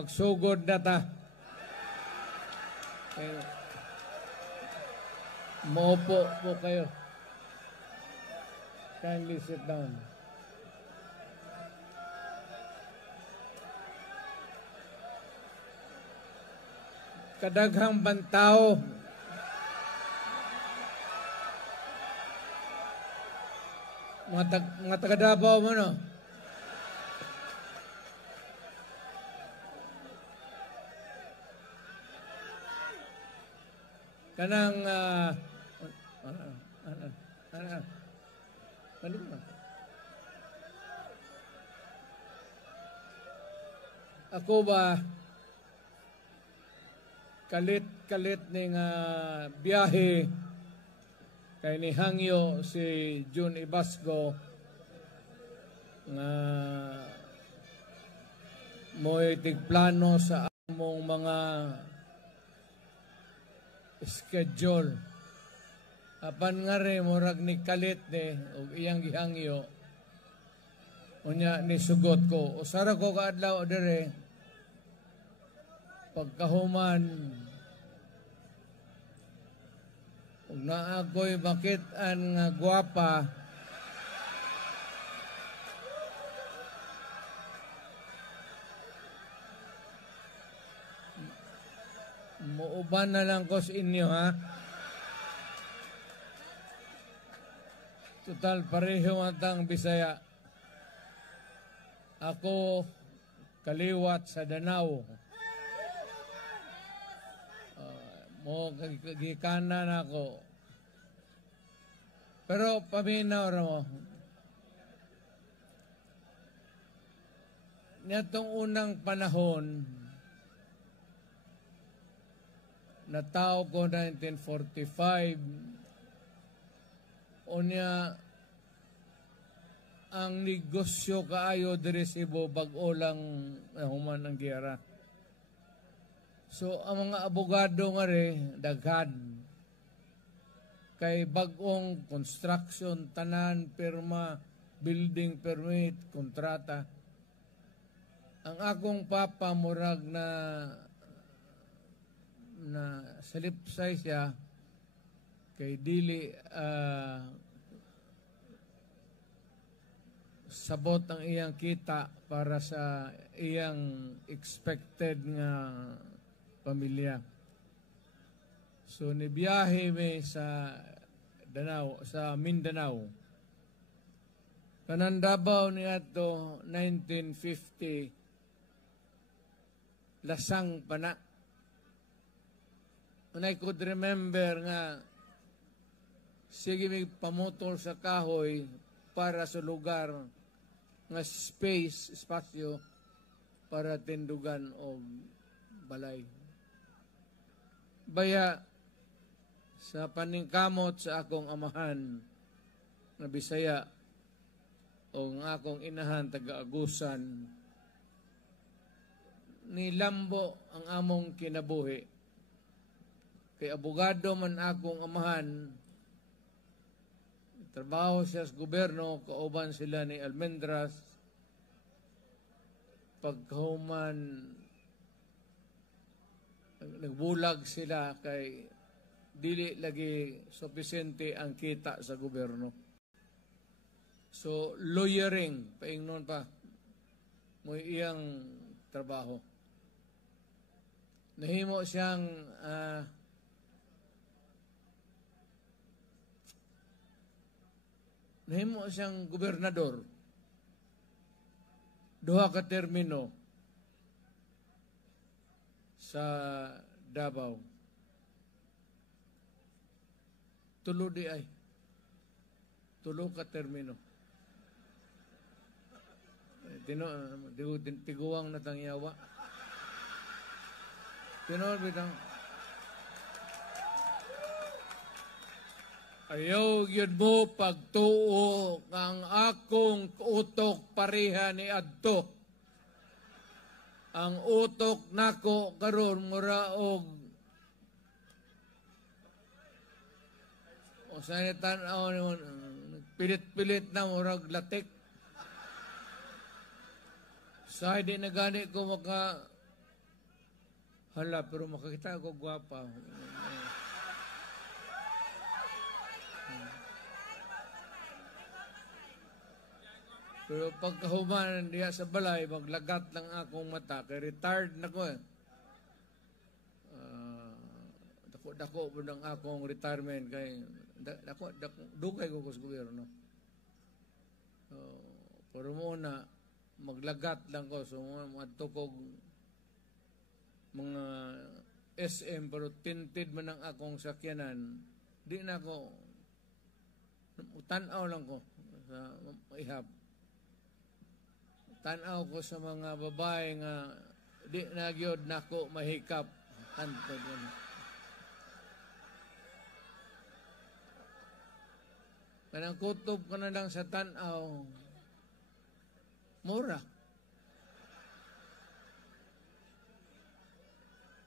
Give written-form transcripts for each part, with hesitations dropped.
magsugod na ta. Maupo po kayo. Kindly sit down. Kadaghang bantaw. Mga taga-Davao mo, no? Kanang ako ba kalit ning biyahe kay ni hangyo si June Ibasco nga mo'y tigplano sa among mga schedule. Apan nga rin, murag ni kalit ni o iyang gihangyo unya ni sugot ko. Usara ko kaadlaw dire pagkahuman kung naako'y makitaan nga gwapa muuban na lang ko sa inyo, ha? Total, pareho matang Bisaya. Ako, kaliwat sa Danau. Mo gikanan ako. Pero paminaw mo. Nitong unang panahon, na tao ko 1945, unya ang negosyo kaayo diri sa Cebu bag-o lang human ang giyera. So ang mga abogado nga rin daghan kay bag-ong construction, tanan, pirma, building permit, kontrata. Ang akong papa murag na salipsay siya kay dili sabot ang iyang kita para sa iyang expected nga pamilya. So nibiyahe mi sa Mindanao. Kanang Davao ni ato 1950 lasang pana. And I could remember nga sige may pamotol sa kahoy para sa lugar nga espasyo para tindugan o balay. Baya sa paningkamot sa akong amahan na Bisaya o nga akong inahan taga-Agusan, nilambo ang among kinabuhi. Kay abogado man akong amahan, trabaho siya sa gobyerno, kauban sila ni Almendras, pagkahuman, nagbulag sila kay dili lagi sufficiente ang kita sa gobyerno. So, lawyering, paingnon pa, mo iyang trabaho. Nahimo siyang gobernador. Duha ka termino sa Davao. Tulo ka termino. Tiguang na tangyawa. Bitang ayaw yun mo pagtuo ang akong utok pareha ni adto. Ang utok nako karon mura og o sanitan pilit-pilit na murag latik. Sa hindi na gani ko Hala, pero makakita ako gwapa. Pero pagkahuman diya sa balay, maglagat lang akong mata. Kaya retired na ko eh. Dako po ng akong retirement. Kaya dugay ko sa gobyerno. Pero muna, maglagat lang ko. So, matukog mga SM, pero tinted man ang akong sakyanan. Di na ako, tanaw lang ko sa ihap. Tanaw ko sa mga babae nga di nagyod nako mahikap. Tanto din. Kanang kutob ka na lang sa tanaw, mura.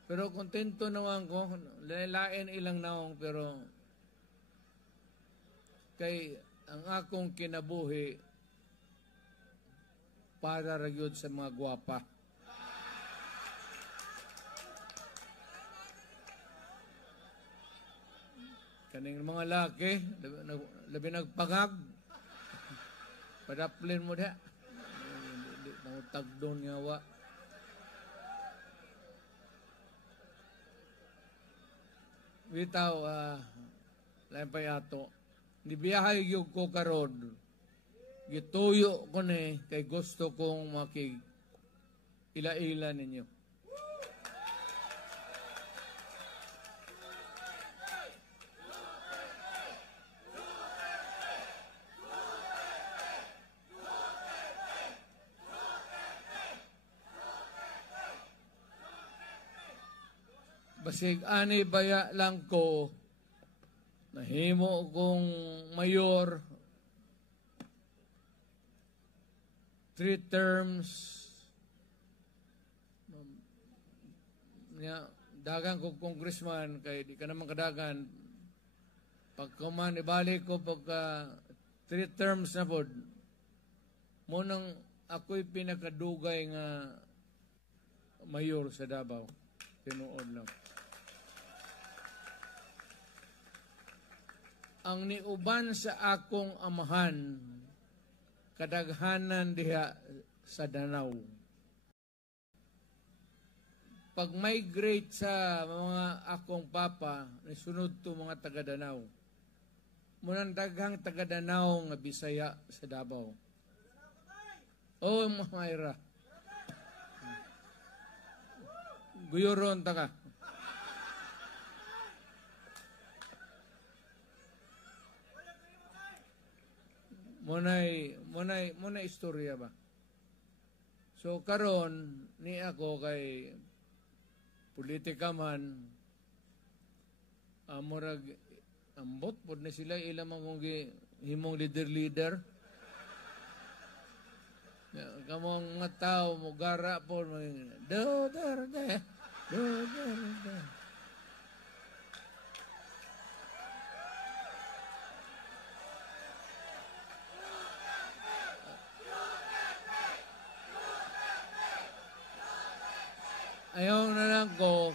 Pero kontento naman ko, lain ilang naong, pero kay ang akong kinabuhi para ragyod sa mga gwapa. Kaning mga laki, labi nagpagag, padaplin mo diha. Tagdon nga wa. Bitaw, lain pa yato. Nibiyahay yung ko karod. Gituyo ko ni kay gusto kong ila-ila ninyo. Basig ani baya lang ko, nahimo kong mayor, 3 terms, dagang ko congressman, kay di ka naman kadagan, pagkuman ibalik ko pagka 3 terms na po, munang ako'y pinakadugay nga mayor sa Davao. Tinuod lang. Ang niuban sa akong amahan, kadaghanan diha sa Danau. Pag-migrate sa mga akong papa, nisunod to mga taga-Danau. Munang daghang taga-Danau nga Bisaya sa Davao. Oh, Mayra. Guyuron ta ka. Munay istorya ba? So karon ni ako kay politika man murag ambot pod na sila ilang mga himong leader. Kamong nga tao mo gara po Duterte. Ayaw na lang ko,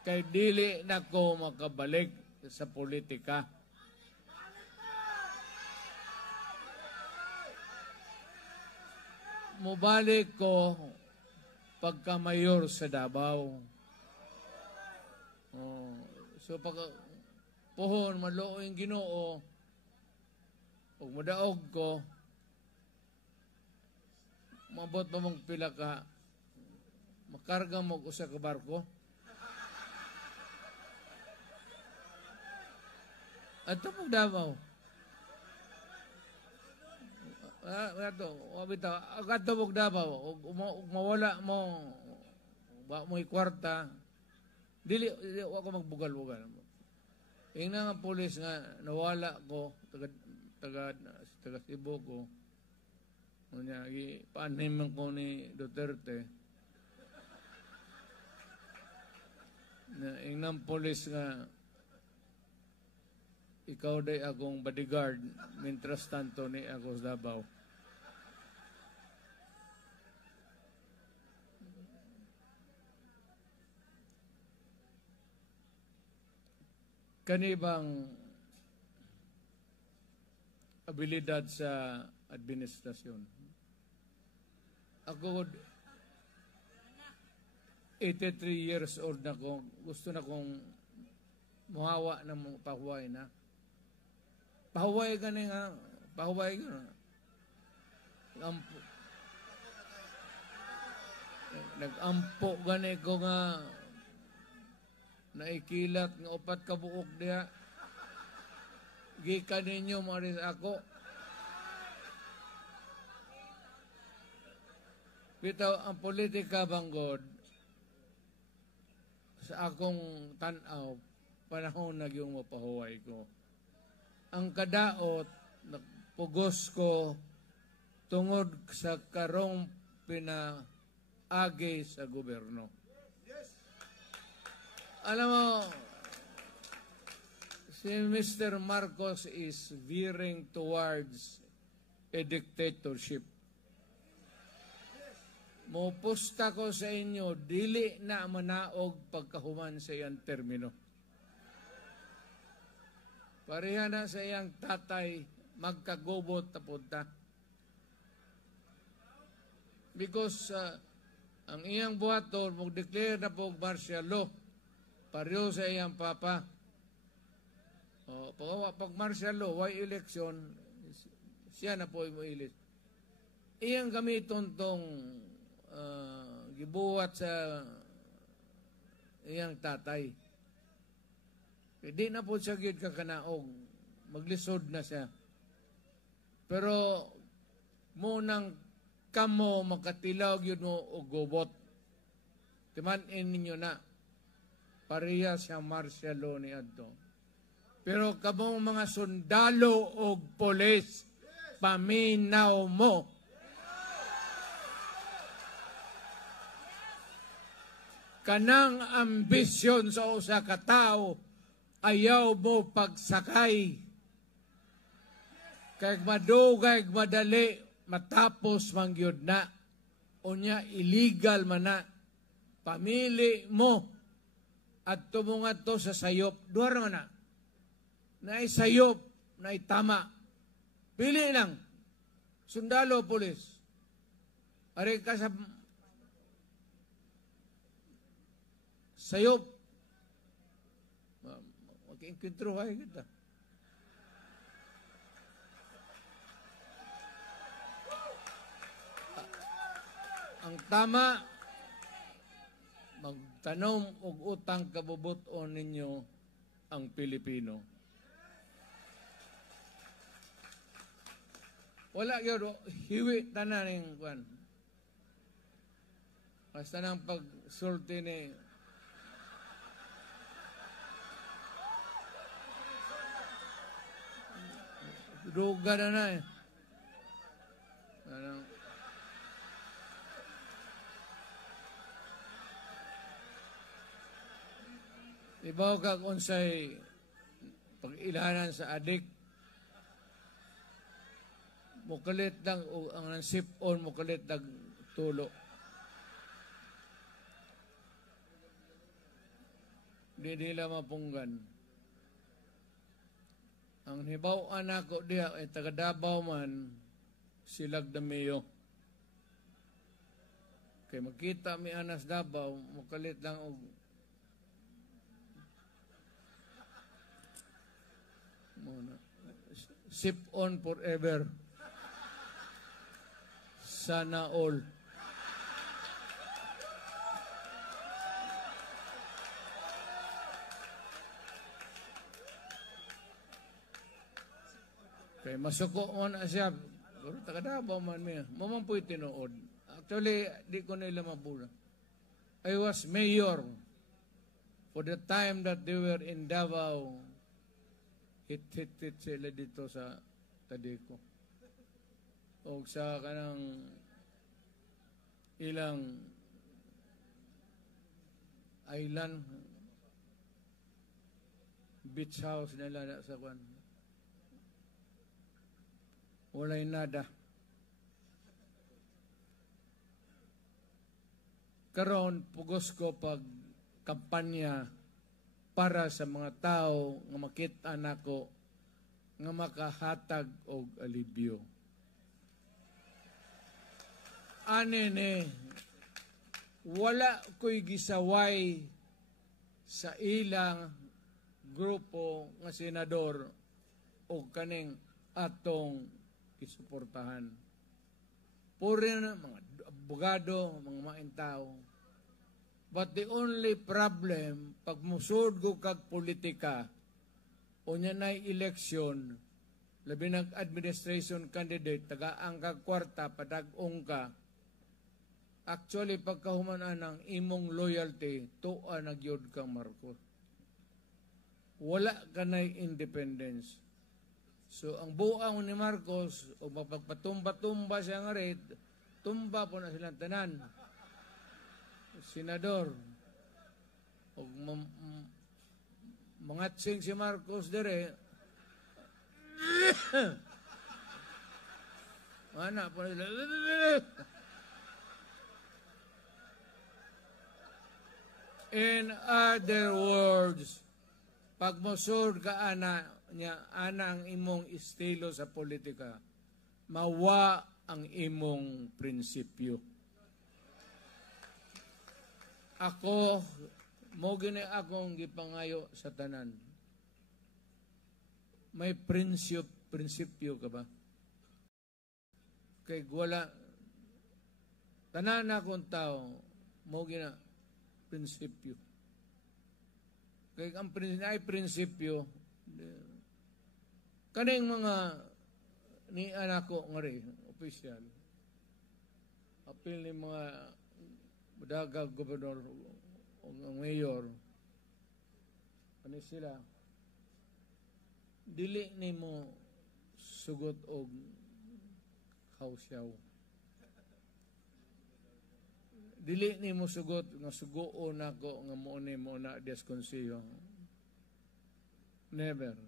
kay dili na ko makabalik sa politika. Mubalik ko pagka mayor sa Davao. So pag puhon, maloo yung Ginoo, o madaog ko, mabot pa mong pila ka, makarga mo ko sa barko. At ito pag Davao. Ato pag Davao, mawala mo, ba mo ikwarta, dili ako magbugal-bugal. Yung nga pulis nga, nawala ko, taga Cebu ko, paaniman ko ni Duterte, na inang polis nga ikaw day akong bodyguard mintras tanto ni ako sa Davao. kanibang abilidad sa administrasyon. Ako, 83 years old na ko, gusto na kong muhawa na mga pahuway na. Pahuway ka na nga, pahuway ka na. Nag-ampo gani ko nga naikilat nga upat ka buok diya. Gikan ninyo maris ako. Bitaw ang politika banggod sa akong tanaw panahon nagyong mapahuway ko. Ang kadaot nagpugos ko tungod sa karong pinaagi sa gobyerno. Alam mo, si Mr. Marcos is veering towards a dictatorship. Mupusta ko sa inyo, dili na manaog pagkahuman sa iyang termino. Pareha na sa iyang tatay, magkagubot na punta. Because ang iyang buhaton, mag-declare na po martial law, pareho sa iyang papa. Pag martial law, why election, siya na po imuilis. Iyang gamiton tong gibuhat sa iyang tatay. Hindi na po siya gid kakanaog. Maglisod na siya. Pero munang kamo makatilaw yun mo o gobot. Timanin ninyo na. Pareha siya martial law ni Adto. Pero kamo mga sundalo o polis, paminaw mo. Kanang ambisyon sa usa ka tawo, ayaw mo pagsakay. Kaya madugay, madali, matapos mangyod na. Unya, illegal man na. Pamili mo at tumungat to sa sayop. Duwar man na. Naisayop, naitama. Pili lang. Sundalo, polis. Ari ka sa sayop. Mag-inkwentro ay kita. Ang tama, magtanom og utang kabubuton ninyo ang Pilipino. Wala gyud hiwi tanan ning kwan. Basta nang pagsulti ni droga na eh. Parang ibaw ka kung sa'y pag-ilanan sa adik, mukalit lang, o ang sip-on, mukalit lang tulo. Di nila mapunggan. Ang hibaw anak ko diya ay taga-Davao man, silag damiyo. Kaya makita mi anas Davao, mukalit lang og sip on forever. Sana all. Kaya masuko mo na siya. Pero taga-Davao man miya. Mamampoy tinuod. Actually, di ko nila mabura. I was mayor for the time that they were in Davao. Hit sila dito sa Tadeco. O sa kanang ilang island beach house nila na sa kwan. Walay nada. Karon pugos ko pag kampanya para sa mga tao nga makita nako nga makahatag og alibyo. Anene, wala ko'y gisaway sa ilang grupo nga senador o kaning atong isuportahan. Puri na mga abogado, mga maing tao. But the only problem, pag musod ko kag politika, o niya na'y eleksyon, labi ng administration candidate, taga-ang kag kwarta, padag-ong ka, actually, pagkahumanan ng imong loyalty, tuwa nagyod kang Marcos. Wala ka na'y independence. So, ang buang ni Marcos, o mapagpatumba-tumba siya nga rin, tumba po na silang tanan. Senador, o mangatsing si Marcos dire, anak po nila, in other words, pag mosod ka ana ang imong estilo sa politika, mawa ang imong prinsipyo. Ako, mo gini akong gipangayo sa tanan. May prinsipyo ka ba? Kay wala, tanan akong tao, mo gina prinsipyo. Kaya ang prinsipyo, kaning mga ni anak ko nga rin, opisyal, apil ni mga madagag gobernador o mayor, ano sila, dili ni mo sugot og hausyaw. Dili ni mo sugot nga sugoon ako nga mo na deskonsiyo. Never.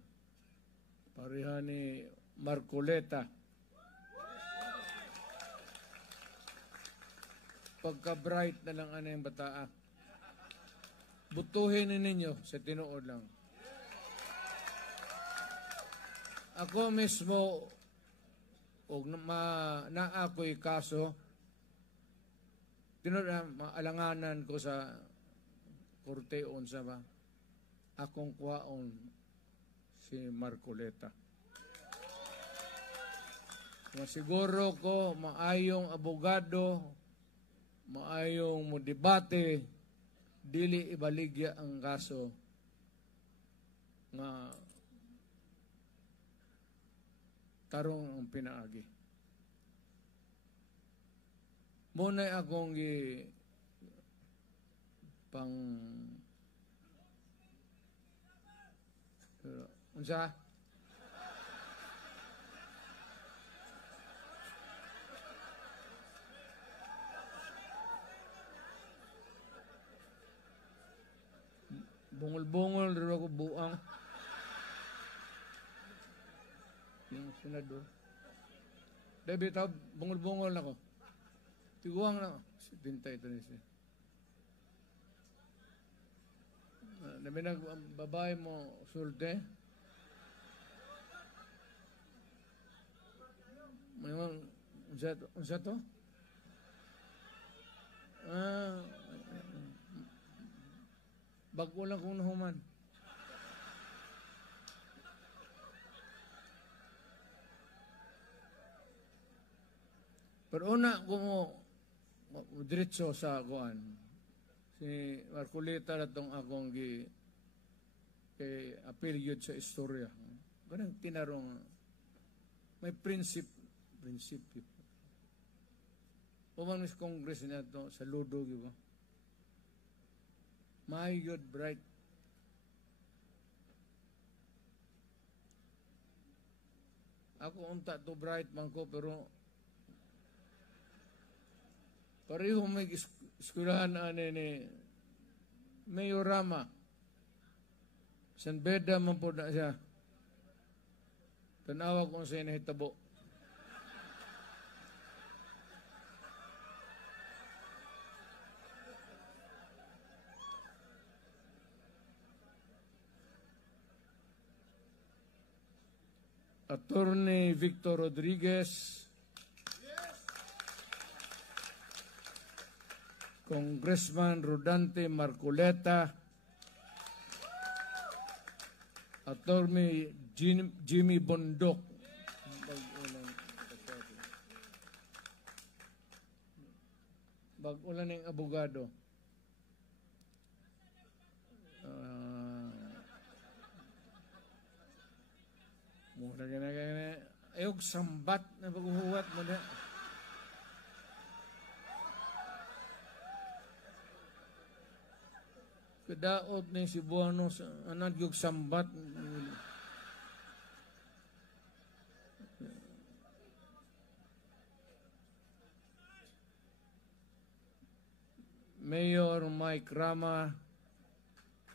Pareha ni Marcoleta. Pagka-bright na lang yung bataa. Butuhin ninyo sa tinuod lang. Ako mismo, og na ako'y kaso, maalanganan ko sa korte unsa ba, akong kuhaon si Marcoleta. Masiguro ko, maayong abogado, maayong mo debate, dili ibaligya ang kaso nga tarong ang pinaagi. Muna akong pang unsa? Bungol-bungol rin ako buang. Yung senador. Dabi tao, bungol-bungol ako. Tiguang na. Bintay ito niya. Nabi babae mo sulte. Mayroon, unsa to? Bago lang kung nahuman. Pero una kung diretso sa kuan, si Marcoleta na itong akong appeal yun sa istorya. Ganang tinarong, may prinsipyo. Puman sa Congress na ito, sa Ludo, diba? My God, bright. Ako unta to bright man ko, pero pareho may eskulahan ni Mayorama. San Beda man po na siya. Tanawa kung sa'yo nahitabo. Attorney Victor Rodriguez, Congressman Rodante Marcoleta, Attorney Jimmy Bondok, bag-ulan ng abogado. Muna gana ayog sambat na paghuhuwat mo na. Kadaot na yung Cebuano anad yung sambat. Mayor Mike Rama,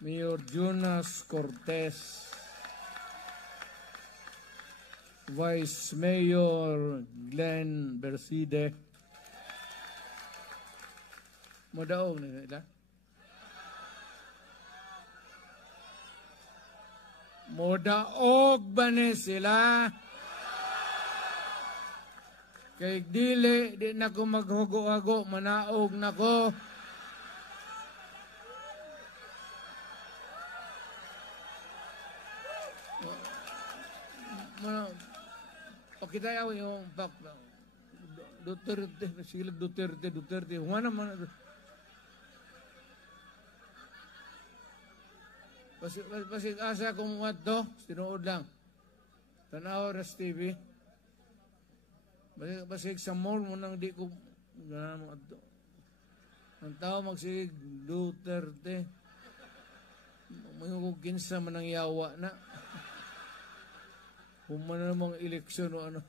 Mayor Jonas Cortez, Vice Mayor Glenn Berside. Modaog na nila. Modaog ba ni sila? Kay dili, di na ko maghugo-hago, manaog na ko. Pakitayaw yung Duterte, sila Duterte. Humana man. Pasig asa kung to, sinuod lang. Tanaw Ras TV. Pasig sa mall mo nang di ko ang tao magsig Duterte. May kong kinsa man ang yawa na. Humana namang eleksyon o ano.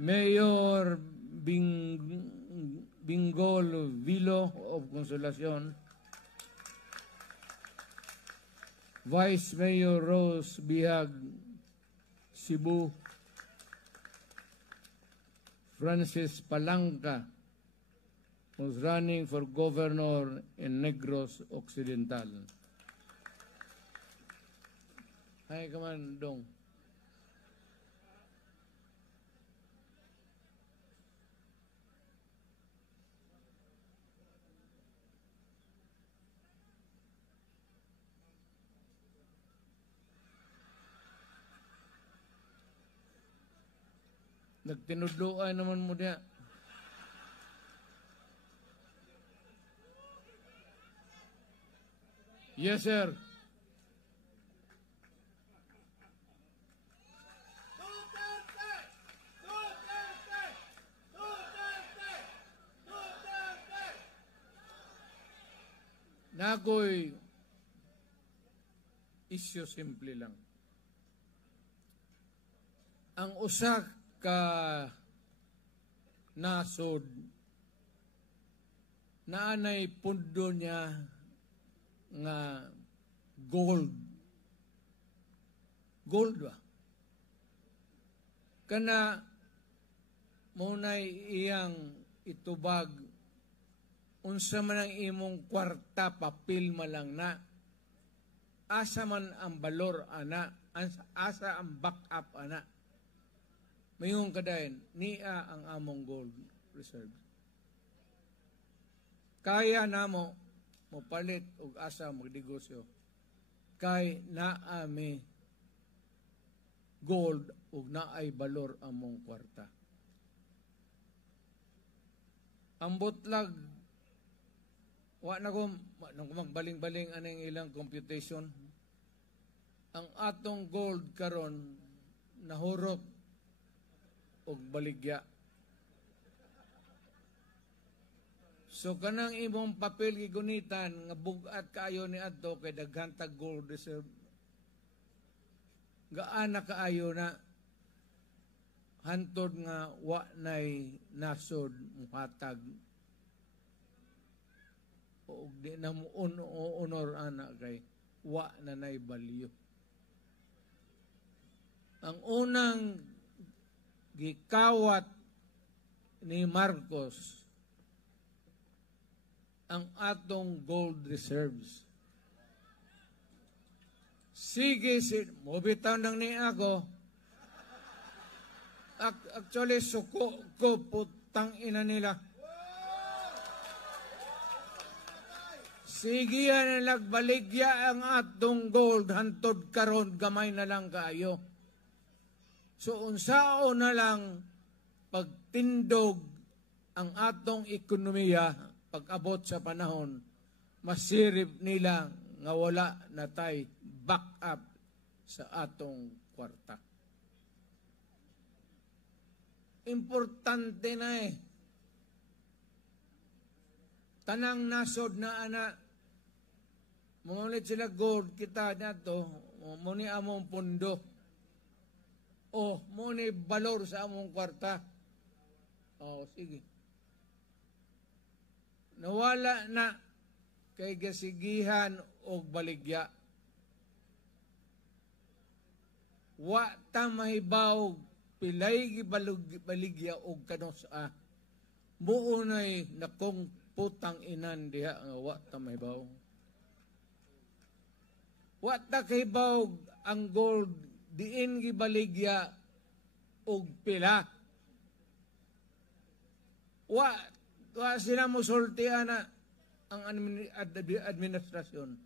Mayor Bingol Vilo of Consolacion, Vice Mayor Rose Bihag Cebu, Francis Palanca was running for governor in Negros Occidental. Hi, come on, Dong. Nagtinudloan naman mo niya. Yes, sir. Nakoy isyo simple lang. Ang usak ka nasod naanay pundo niya nga gold ba kana munay iyang itubag unsa man ang imong kwarta papel malang na asa man ang balor ana asa ang backup ana. Mayong kadayon, niya ang among gold reserve. Kaya namo mopalit og asa magdegosyo. Kay naami gold ug naay balor among kwarta. Ang butlag wa na ko magbaling-baling aning ilang computation. Ang atong gold karon nahurot og baligya. So kanang imong papel gigunitan nga bugat kaayo ni adto kay daghan tag gold reserve. Gaan na kaayo na hantod nga wa nay nasod muhatag. Og di na mo honor ana kay wa na nay balyo. Ang unang gikawat ni Marcos ang atong gold reserves. Sige, mubitaw nang ni ako. Actually, suko ko putang ina nila. Sige yan nagbaligya ang atong gold, hantod karon gamay na lang kaayo. So unsao na lang pagtindog ang atong ekonomiya pag-abot sa panahon, masirip nila nga wala na tay back up sa atong kwarta. Importante na tanang nasod na ana, mamulit sila gold, kita na to, muni among pundo, o muni balor sa among kwarta. O, sige. Nawala na kay gasigihan o baligya. Wa ta mahibaw pilay gibaligya og kanos muunay nakong putang inan diha nga wa ta mahibaw. Wa ta kahibaw ang gold diin gibaligya og pila. Wa sila musultian na ang administrasyon.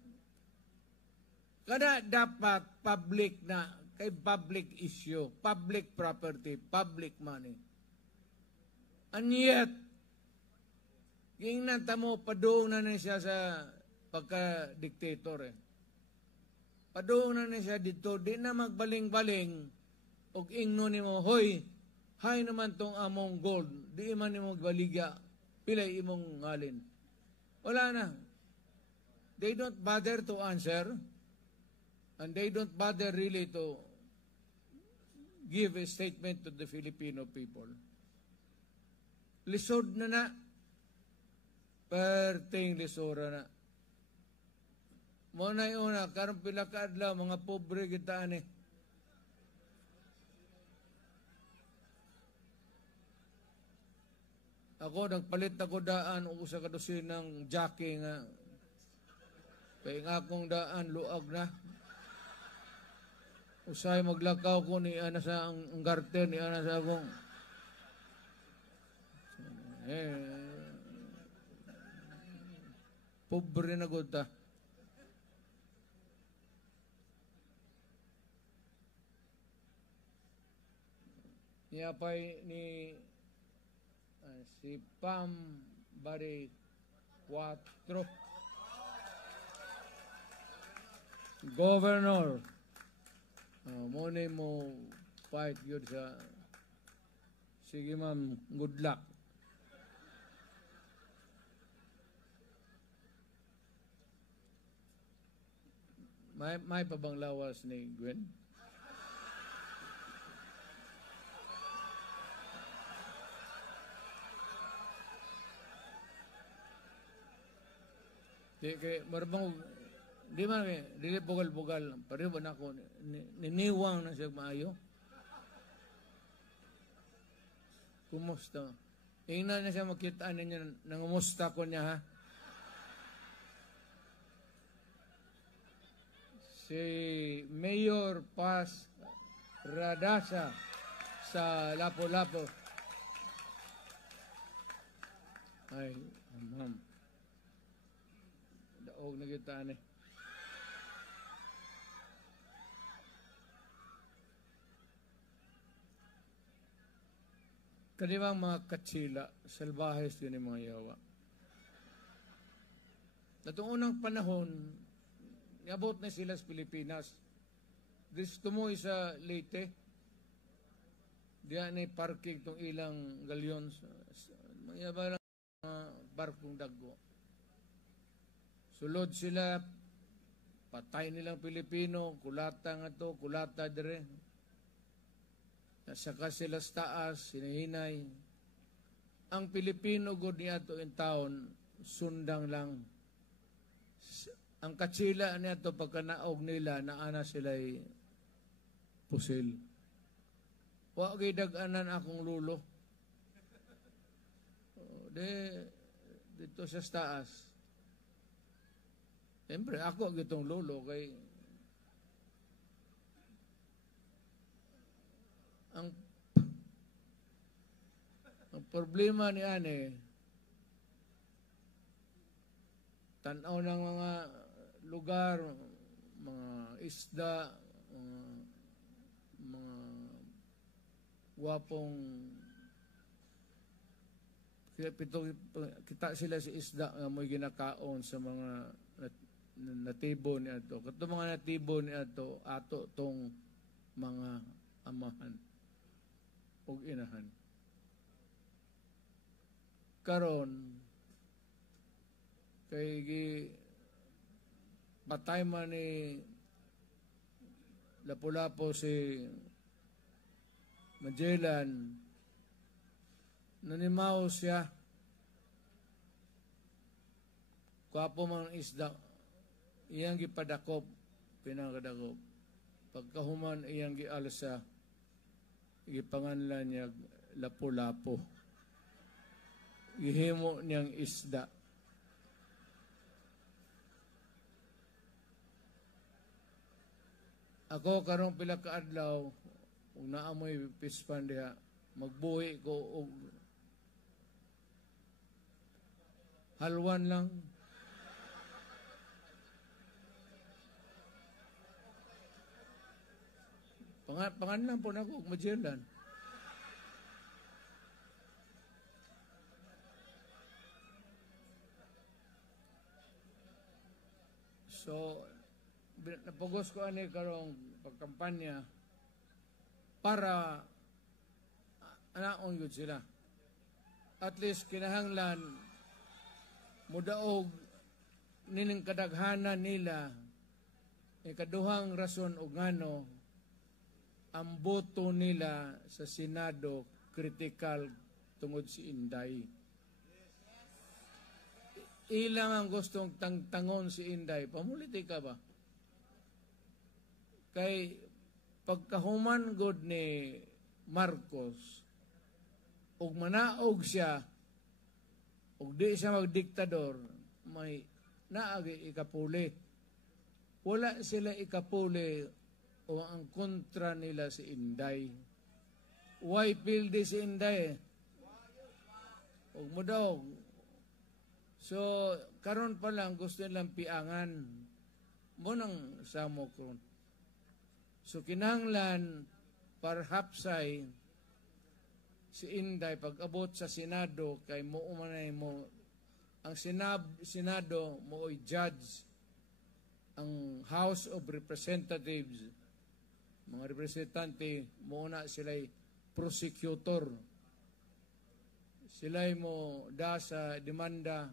Kada dapat public na, kay public issue, public property, public money. And yet, gingnan tamo, padoong na siya sa pagka-dictator Padoong na siya dito, di na magbaling-baling, og ingno ni mo, hoy, hay naman tong among gold, di man ni mo baligya, pilay imong ngalin. Wala na. They don't bother to answer, and they don't bother really to give a statement to the Filipino people. Lisod na, perting lisura na. Muna una, karong pila ka adlaw, mga pobre kita Ako, nagpalit ako daan o sa kadusin ng jockey nga. Kaya nga akong daan, luag na. Usay maglakaw ko ni ana sa ang garter, ni ana sa akong pobre na gud ta. Niya pa'y ni si Pam Bari 4 Governor muna mo fight yun sa sige ma'am, good luck. May pa bang lawas ni Gwen? Di kay marabang di man dili bugal-bugal pareho ba nako niniwang na siya maayo. Kumusta? Ingnan na siya makita ninyo nangumusta ko niya ha. Si Mayor Paz Radasa sa Lapu-Lapu. Ay, ma'am. Daog na kita Kanibang mga katsila, salbahes din yung mga yawa. Natong unang panahon, niabot na sila sa Pilipinas. Gusto mo sa Leyte, diyan ay parking itong ilang galyon. Mga barang barkong daggo. Sulod sila, patay nilang Pilipino, kulata nga to, kulata dire. Nasaka sila sa taas, sinahinay. Ang Pilipino good niya to in town, sundang lang. Ang katsila niya to pagka naog nila, naana sila'y pusil. Wa dag-anan akong lulo. Dito sa taas. Siyempre, ako gitong lolo kay ang problema ni ane tanaw ng mga lugar, mga isda, mga guwapong kita sila sa isda nga mo'y ginakaon sa mga natibo ni ato. Kato mga natibo ni ato tong mga amahan ug inahan. Karon kay patay man ni Lapu-Lapu si Magellan, nanimaw siya. Kuwapo man isda, iyang gipadakop, pinakadakop. Pagkahuman iyang gialsa, gipanganlan niya Lapu-Lapu. Gihimo niyang isda. Ako karong pila ka adlaw, ug naamoy pispan diha, magbuhi ko og halwan lang. Panganlan po na ko og Magellan. So, napugos ko ani karong pagkampanya para anaon yun sila. At least kinahanglan mudaog nining kadaghanan nila ikaduhang rason o ngano ang boto nila sa Senado critical tungod si Inday. Ilang ang gustong tangtangon si Inday. Pamulitika ba? Kay pagkahuman god ni Marcos, ug manaog siya, ug di siya magdiktador, may naagi ikapuli. Wala sila ikapuli o ang kontra nila si Inday. Why pildi si Inday? Ug mudaog. So, karon pa lang gusto nilang piangan mo nang samo karon. So, kinahanglan perhaps ay si Inday pag-abot sa Senado kay mo umanay mo ang Senado mo oy judge ang House of Representatives, mga representante mo na sila'y prosecutor, sila'y mo da sa demanda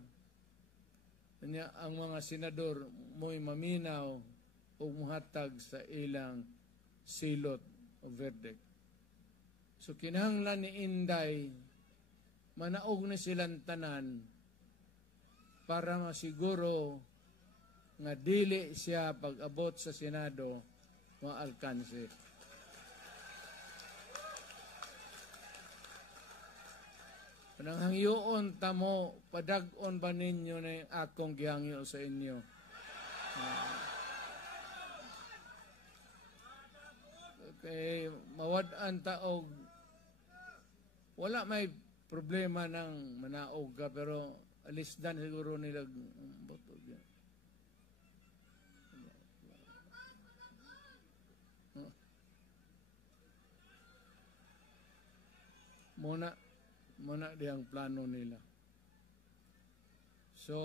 niya, ang mga senador mo'y maminaw o muhatag sa ilang silot o verdict. So kinahanglan ni Inday manaog na silang tanan para masiguro nga dili siya pag-abot sa Senado maalkanse. Pananghangyoon tamo, padag-on ba ninyo na akong gihangyo sa inyo? Okay, mawad-an taog. Wala may problema ng manaog ka, pero alisdan siguro nila boto. Muna diyang plano nila. So,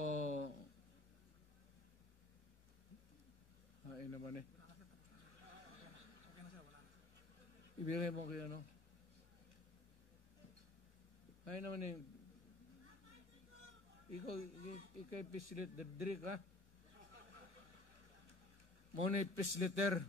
hain naman eh. Ibigay mo kayo, no? Hain naman eh. Ikaw pislit, dadri ka. Muna pisliter.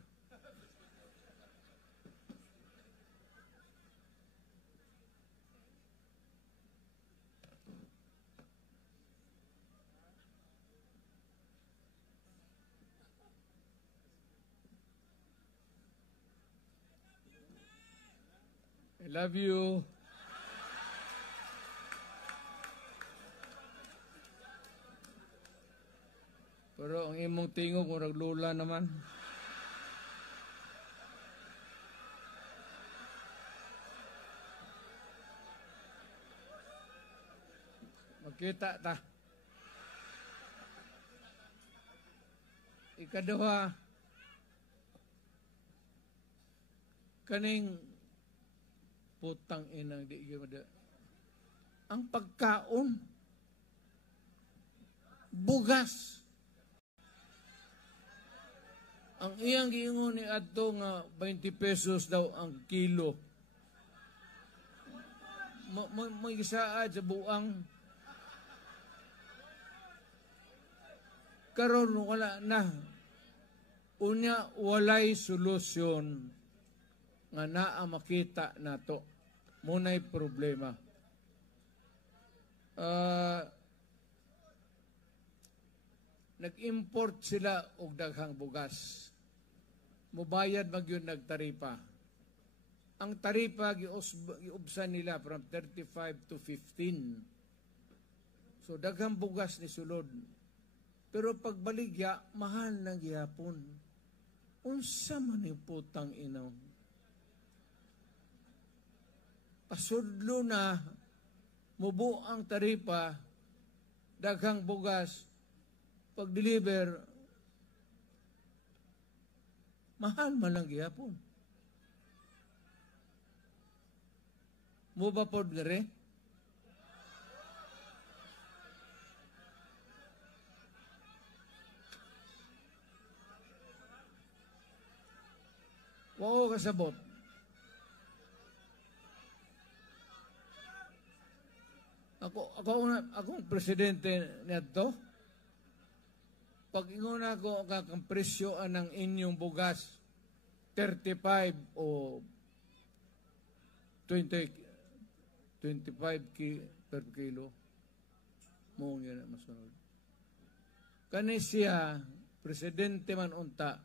I love you. Pero ang imong tingog kung naglula naman. Magkita ta. Ikaduha, kaning putang inang di gimada. Ang pagkaon, bugas. Ang iyang giingon ni adto nga 20 pesos daw ang kilo. May gisaad sa buang. Karon wala na. Unya walay solusyon nga naa makita nato. Munay problema. Nag-import sila og daghang bugas. Mubayad magyud nagtaripa. Ang taripa giubsan nila from 35 to 15. So daghang bugas ni sulod. Pero pagbaligya, mahal na gihapon. Unsa man yung putang inaw? Pasudlo na, mubo ang taripa, daghang bugas, pag-deliver, mahal man lang gihapon. Mo ba pod gare? Wao kasabot. Akong presidente nito, pag ingon ako kakang presyo ng inyong bugas, 35 o 25 per kilo, mo nga na masunod. Kani siya, presidente man unta,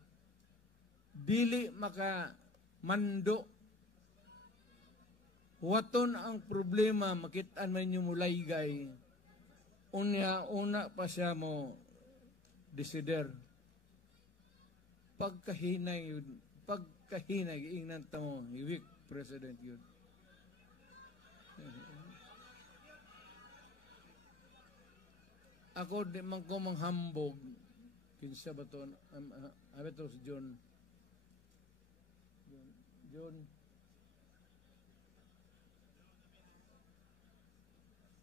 dili maka mando. Waton ang problema, makitaan man nyo mulaygay. Una pa siya mo desider. Pagkahinay, ingnan ta mo, weak president yun. Ako di man ko manghambog, kinsa ba to, to si John,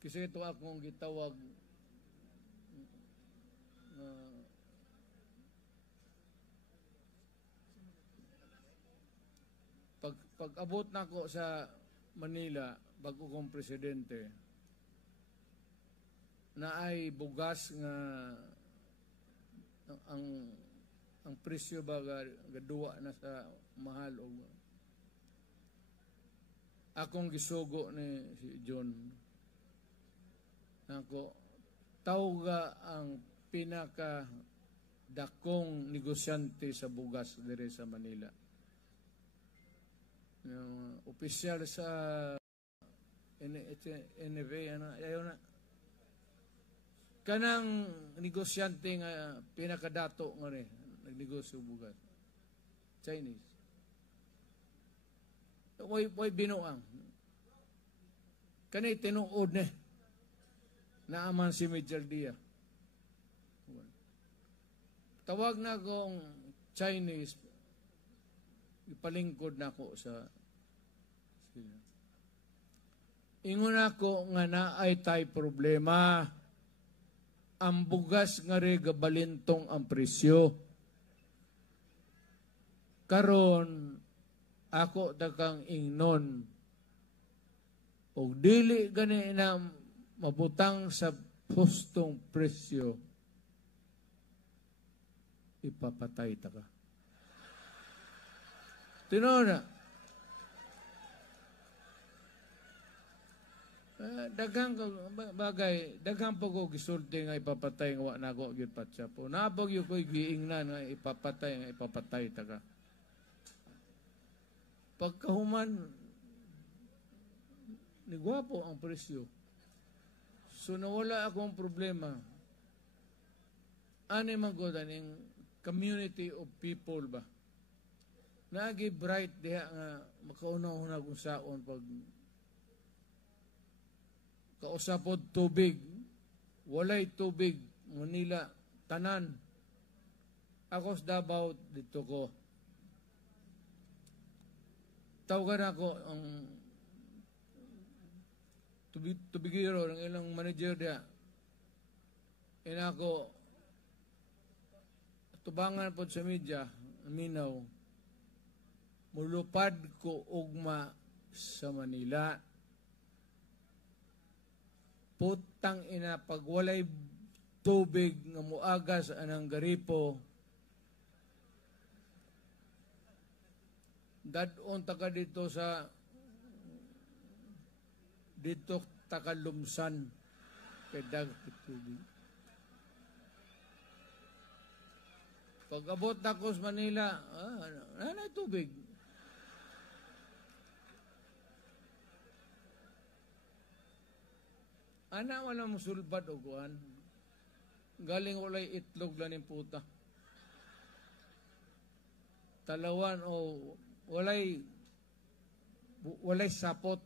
kasi ito akong gitawag pag-abot na ako sa Manila bago kong presidente na ay bugas nga ang presyo ba gaduwa na sa mahal o akong gisugo ni si John nako tawga ang pinaka dakong negosyante sa bugas dire sa Manila. Yung opisyal sa NFA ayaw na kanang negosyante nga pinakadato nga rin nagnegosyo bugas Chinese. Way binuang kanay tinuod na aman si Major Dia. Tawag na akong Chinese, ipalingkod na ako sa sila. Ingon ako nga naay tay problema. Ang bugas nga rin gabalintong ang presyo. Karon, ako dakang ingnon. O dili gani na mabutang sa hustong presyo, ipapatay ta ka. Tinoon na. Daghang bagay, daghang po ko gisulti nga ipapatay nga wa na ko gyud patsa po. Naabog yu ko'y giingnan nga ipapatay ta ka. Pagkahuman, ni gwapo ang presyo. So nawala akong problema. ani magodan yung community of people ba? Naagi bright diha nga makauna-una kung saon pag kausapod tubig, walay tubig, Manila, tanan. Ako sa Davao, dito ko. Tawagan ako ang tubigiro ng ilang manager diya. Inako, tubangan po sa media, aminaw, mulupad ko ugma sa Manila. Putang ina, pag walay tubig nga muagas anang garipo, dadon taka dito sa dito takalumsan kay dagit tubig. Pag abot ako sa Manila, nanay tubig. Ana wala mo sulbad o kuhan. Galing walay itlog lang yung puta. Talawan o walay sapot.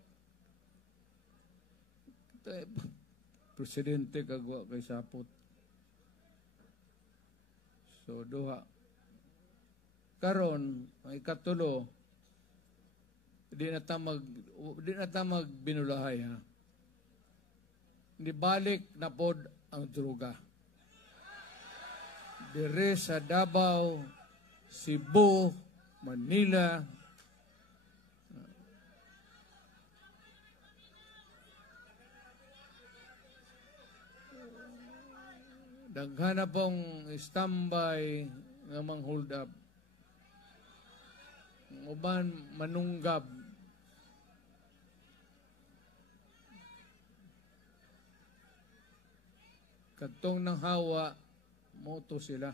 Presidente kagwa kay sapot. So duha. Karon ang ikatulo, di na ta magbinulahay ha. Nibalik na pod ang droga. Dire sa Davao, Cebu, Manila, daghan na pong standby nga mang hold up. Uban manunggab. Katong nang hawa, moto sila.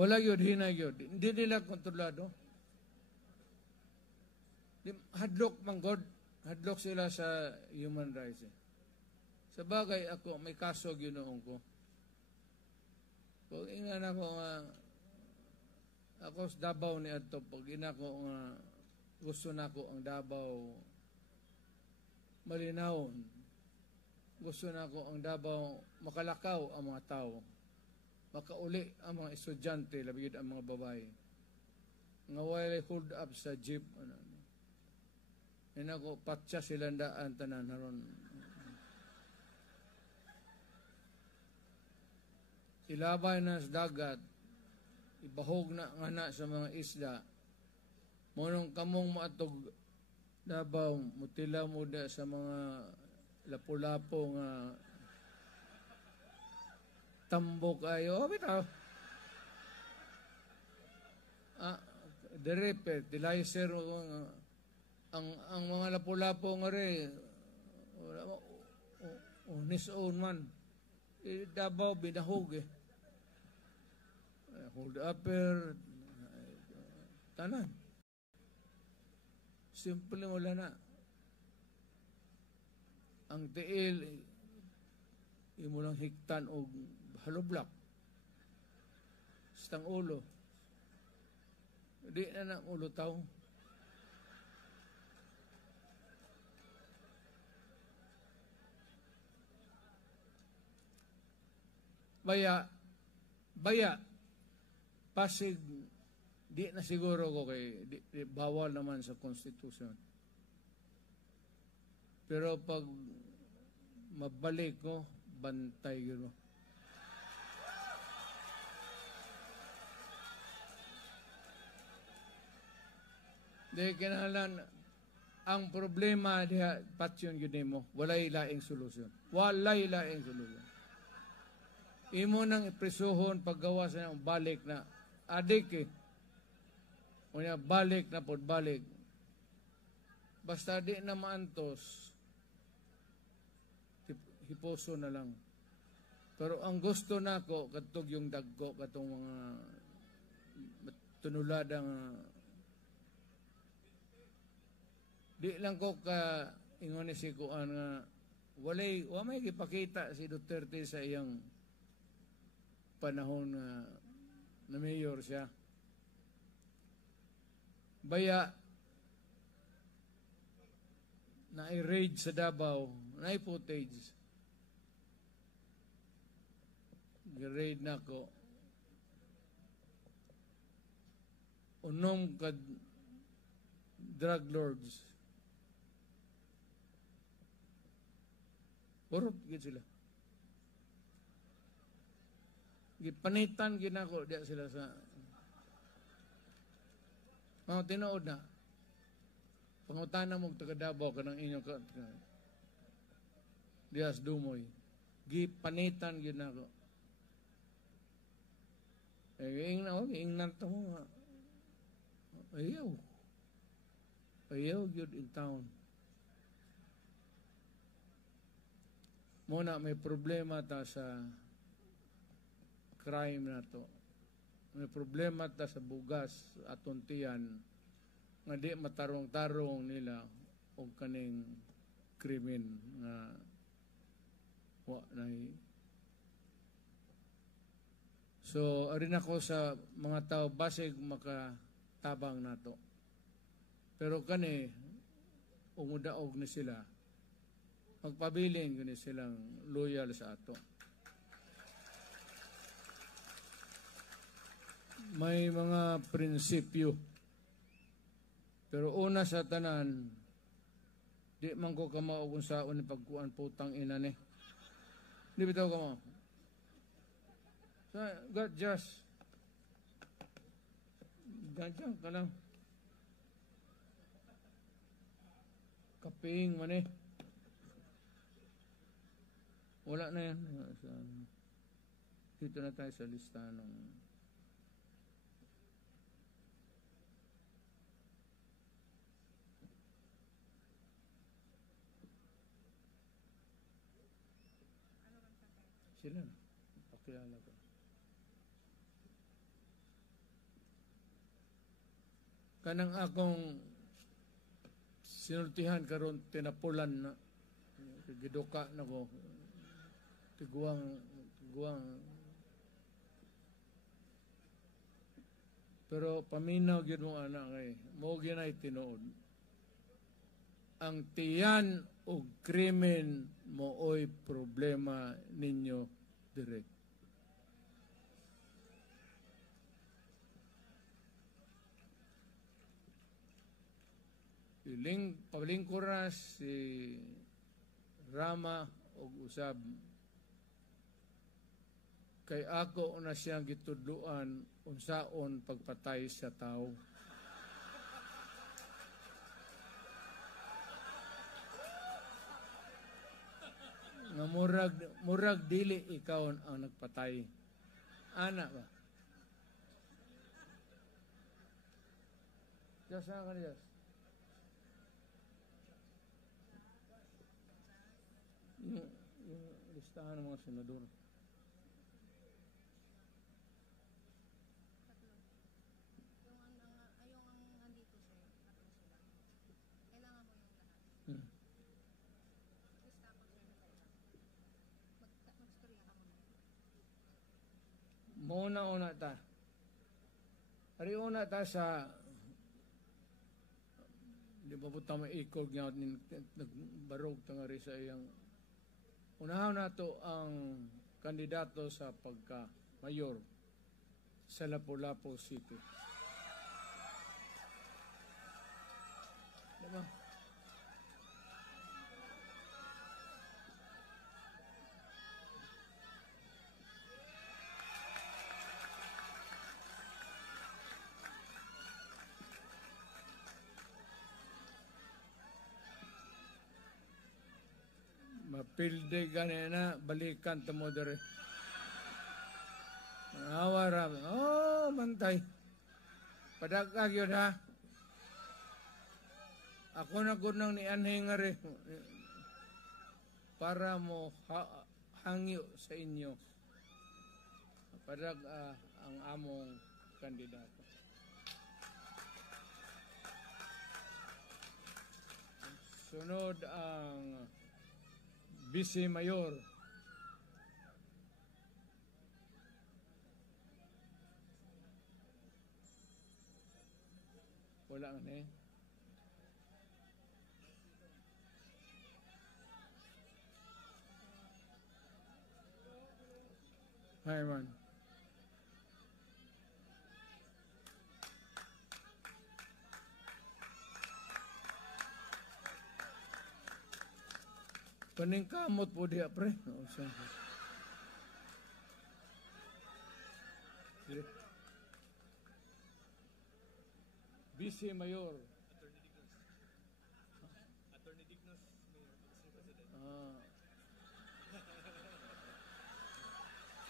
Wala yun, hinay yun. Hindi nila kontrolado. Hadlok manggod. Hadlok sila sa human rights. Sa bagay ako, may kaso ginoon ko. Kung ingan ako nga, ako sa Davao ni Adto, pag inako nga, gusto na ko ang Davao malinawon. Gusto na ko ang Davao makalakaw ang mga tao. Makauli ang mga estudyante, labigid ang mga babae. Nga wala hold up sa jeep. Inako, patsa silang daan tanan haron. Ilabay na sa dagat, ibahog na nga na sa mga isla. Munong kamong maatog Davao, mutila mo da sa mga lapu-lapo nga tambok ayo. Bitaw. Derepet, dilayser ang mga lapu-lapo nga rin, unis own man. Davao, binahog eh. Hold upper, tanan. Simple wala na. Ang tiil, imo lang hiktan o haloblak. Stang ulo. Di na ng ulo tao. Baya, Pasig, di na siguro ko kay bawal naman sa konstitusyon. Pero pag mabalik ko, bantay yun. Di kinahalan, ang problema diha, patyon yun mo, walay laing solusyon. Walay laing solusyon. Imo nang iprisuhon paggawa sa nang balik na adik eh. Unya balik na pod balik. Basta di na maantos, hiposo na lang. Pero ang gusto nako katog yung dagko katong mga tunulada nga Di lang ko ka ingon ni si Kuan nga wa may gipakita si Duterte sa iyang panahon na mayor siya. Baya na i-raid sa Davao, na footage. Gi-raid na ko. Unom ka drug lords. Urop gid sila. Gipanitan ginako diya sila sa tinuod na. Pangutana mo taga Davao kanang inyo ka Dias Dumoy. Gipanitan ginako. Ingnan to mo nga. Ayaw yun in town. Muna may problema ta sa crime na to. May problema ta sa bugas at untiyan nga di matarong-tarong nila o kaning krimen nga wa na. So, arin ako sa mga tao basig makatabang nato. Pero kani umudaog na sila. Magpabiling gani silang loyal sa ato. May mga prinsipyo. Pero una sa tanan, di man ko kamao kung saan ni pagkuan putang ina ni. Di bitaw ka mo. God just. Ganyan ka lang. Kaping man eh. Wala na yan. Dito na tayo sa lista ng sila. Pakilala ko. Kanang akong sinultihan karon tinapulan na giduka na ko tiguang pero paminaw gyud mo anak kay mo ginay tinuod ang tiyan og krimen mooy problema ninyo direct. Paglingkuras si Rama og usab kay ako na siyang gitudluan unsaon pagpatay sa tao. Nga murag dili ikaw ang nagpatay. Ana ba? Diyos na ka Diyos. Yung listahan ng mga senador. Una ta. Ari una ta sa di ba puta maikog niya nagbarog tangari sa iyang unahan nato ang kandidato sa pagka-mayor sa Lapu-Lapu City. Diba? Mapilde ganina, balikan tamo dere. Awara, bantay. Padagag yun ha. Ako na gunang ni anhingari para mo hangyo sa inyo. Padag ang among kandidato. Sunod ang Vice Mayor. Wala nga eh. Hi, man. Paning kamot po diya, pre. Oh, Vice Mayor. Attorney Dignos, Mayor, Mr. President.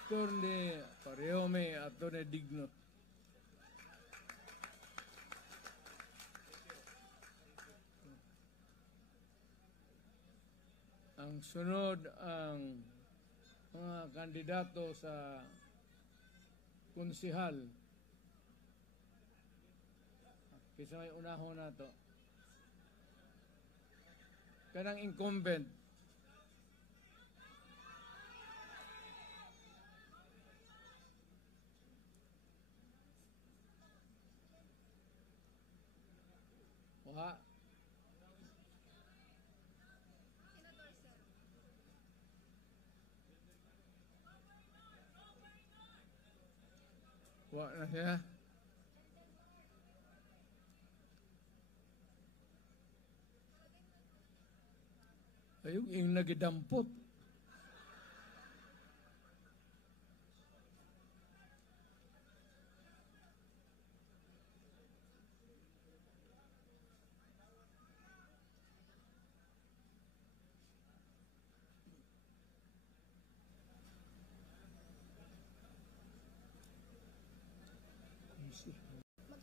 Attorney pareho may Attorney Digno. Ang sunod ang mga kandidato sa konsihal. Kisa may unahon na to. Kanang incumbent. Wah. Wah na siya. Ayun, yung nagidampot.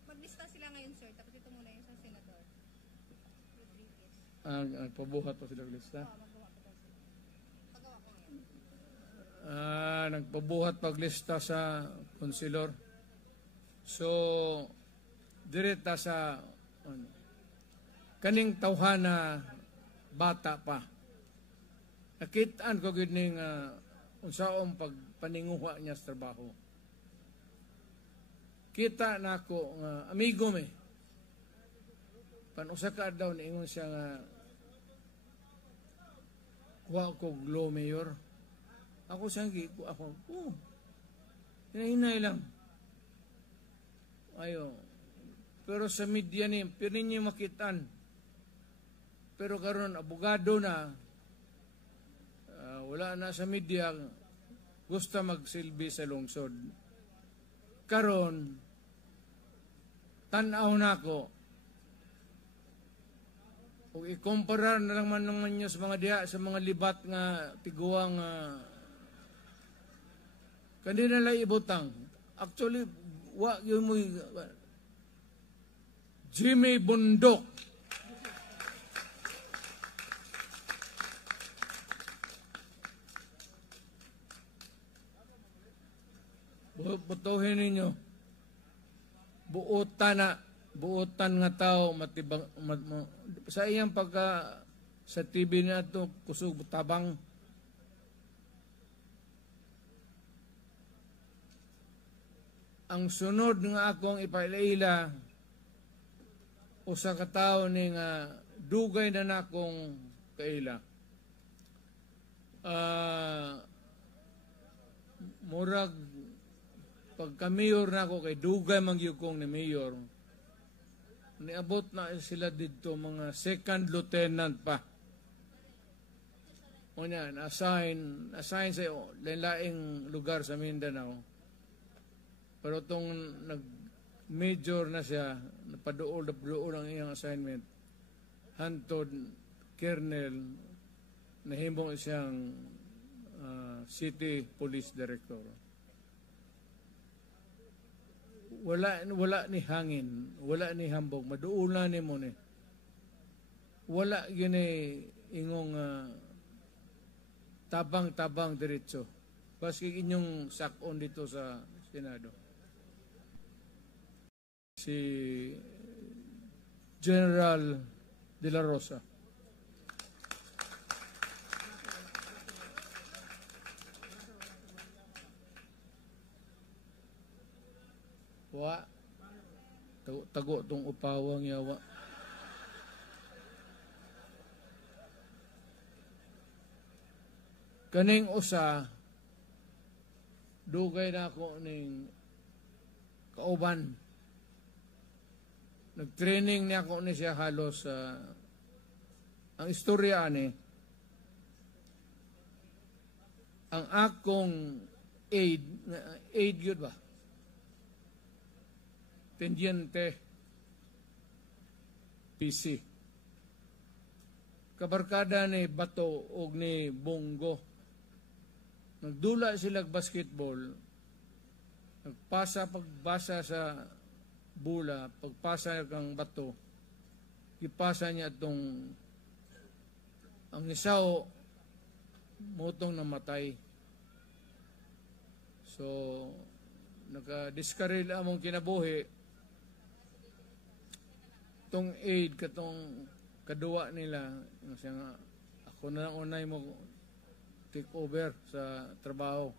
Maglista sila ngayon, sir. Tapos ito muna yung sa Senador Rodriguez. Nagpabuhat pa sila lista. Oo, magawa ko daw sila. Pagawa ko ngayon. Nagpabuhat paglista sa konsilor. So, direta sa kaning tawhana bata pa. Nakitaan ko gid ning unsaong pagpaninguha niya sa trabaho. Kita na ako nga amigo me. Panusa ka daw niingon siya nga kuha ko glow mayor. Ako siyang ako, hinahinay lang. Ayo. Pero sa media ni, pero ninyo makitaan. Pero karon abogado na, wala na sa media, gusto magsilbi sa lungsod. Karon, tanaw na ako. Kung ikumpara na lang man naman nyo sa mga diha, sa mga libat nga tiguang kanina lang ibutang. Actually, yung mo Jimmy Bundok. Butuhin ninyo. Buotan nga tao matibang sa iyang pagka sa TV na to kusog tabang. Ang sunod nga akong ipailaila usa ka tawo ni nga dugay na nakong kaila. Murag pagka-mayor na ako kay dugay mangyukong ni mayor. Niabot na sila dito mga second lieutenant pa. O niyan, assign sa lain-laing lugar sa Mindanao. Pero itong nag-major na siya, napadool ang iyang assignment, hantod Colonel, nahimong siyang City Police Director. Wala ni hangin, wala ni hambog, maduula ni mo ni. Wala gini ingong tabang-tabang diretso. Baski inyong sakon dito sa Senado. Si General De La Rosa. Wa. Tago tong upawang yawa. Kaning usa, dugay na ako ning kauban. Nag-training niya ako ni siya halos ang istorya ani. Ang akong aid yun ba? Tendiente PC. Kabarkada ni Bato o ni Bongo. Nagdula sila basketball, pagbasa sa bula, pagpasa kang bato, ipasa niya itong ang isaw motong namatay. So, naka-diskaril among kinabuhi, itong aid, katong kaduwa nila, siya nga, ako na lang unay mo take over sa trabaho.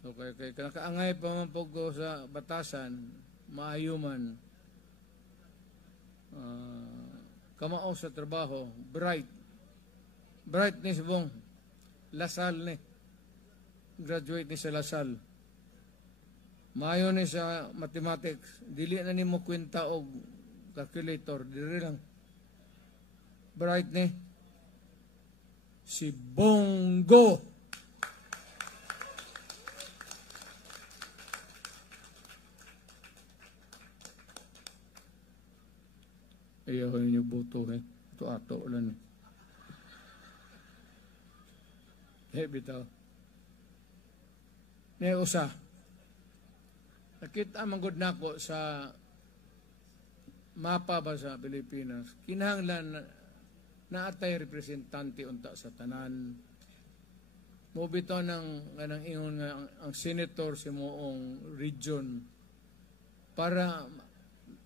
So, kaya nakaangay pa man po ko sa batasan, maayuman, kamao sa trabaho, bright ni si Bong, Lasal ni, graduate ni sa Lasal. Maayo ni sa mathematics, dili na ni mo kwenta og calculator, dili lang. Bright ni, si Bongo. Ayaw niyo boto ito ato lang bitaw. Ni usa. Nakita manggod nako sa mapa ba sa Pilipinas. Kinahanglan na atay representante unta sa tanan. Mo bitaw ng kanang ingon nga ang senator si moong region para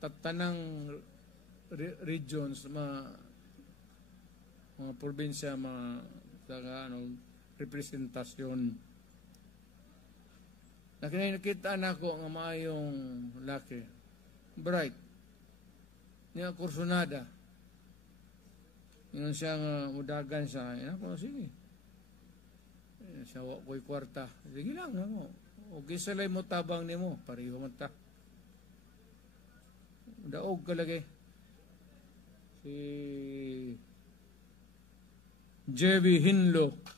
tatanang regions mga probinsya representasyon. Nakita na ko nga maayong laki, bright niya kursunada, yun siya nga mudagan sa ako sige siya ko'y kwarta, sige lang ako okay salay mo tabang ni mo pareho man ta daog ka lagi. Si Jevi Hinlo.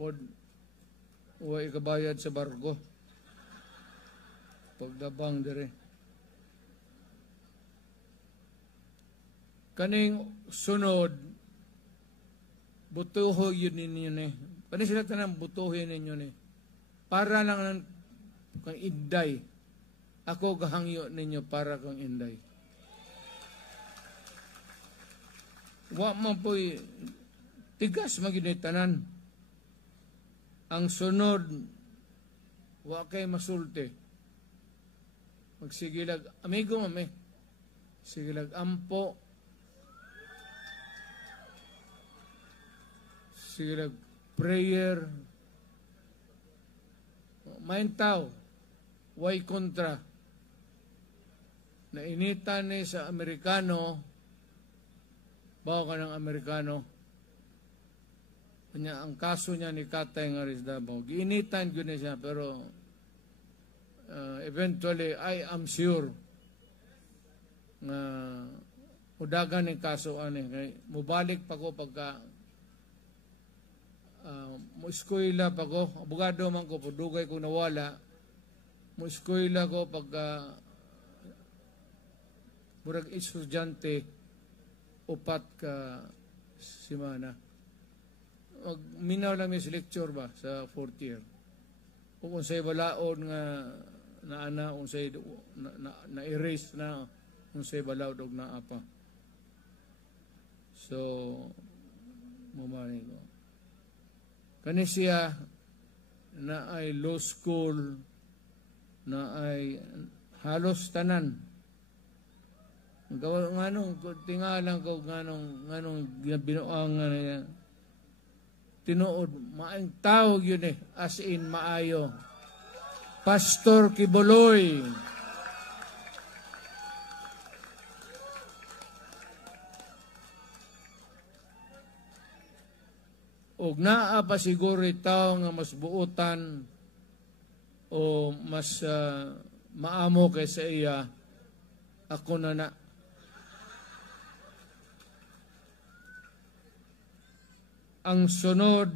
Pod uwa ikabayad sa barko. Pagdabang dire. Kaning sunod, butuho yun ninyo ni. Kaning sila tanang butuhin ninyo ni. Para lang kang inday. Ako gahangyo ninyo para kang inday. Wa man po'y tigas maginitanan. Ang sunod, wa kay masulti. Magsigilag, amigo mami, sigilag ampo, sigilag prayer, maintaw, way kontra. Nainitan ni sa Amerikano, bawa ka ng Amerikano, kanya ang kaso niya ni Katay nga rin Davao. Giinitan ko na siya, pero eventually, I am sure na udagan ng kaso ani. Mubalik pa ko pagka muskoyla pa ko, abogado man ko, pudugay ko nawala, muskoyla ko pagka murag estudyante, upat ka simana. Minaw lang may lecture ba sa 4th year. Kung unsay balaod nga naana, unsay na-erase na, unsay balaod og naapa. So, mamani ko. Kani siya na ay law school, na ay halos tanan. Nganong tingalan ko nganong binuang nga niya. tinuod, maayong tawag yun as in maayo. Pastor Kibuloy. Og naa pa siguro itaw nga mas buutan o mas maamo kaysa iya, ako na. Ang sunod,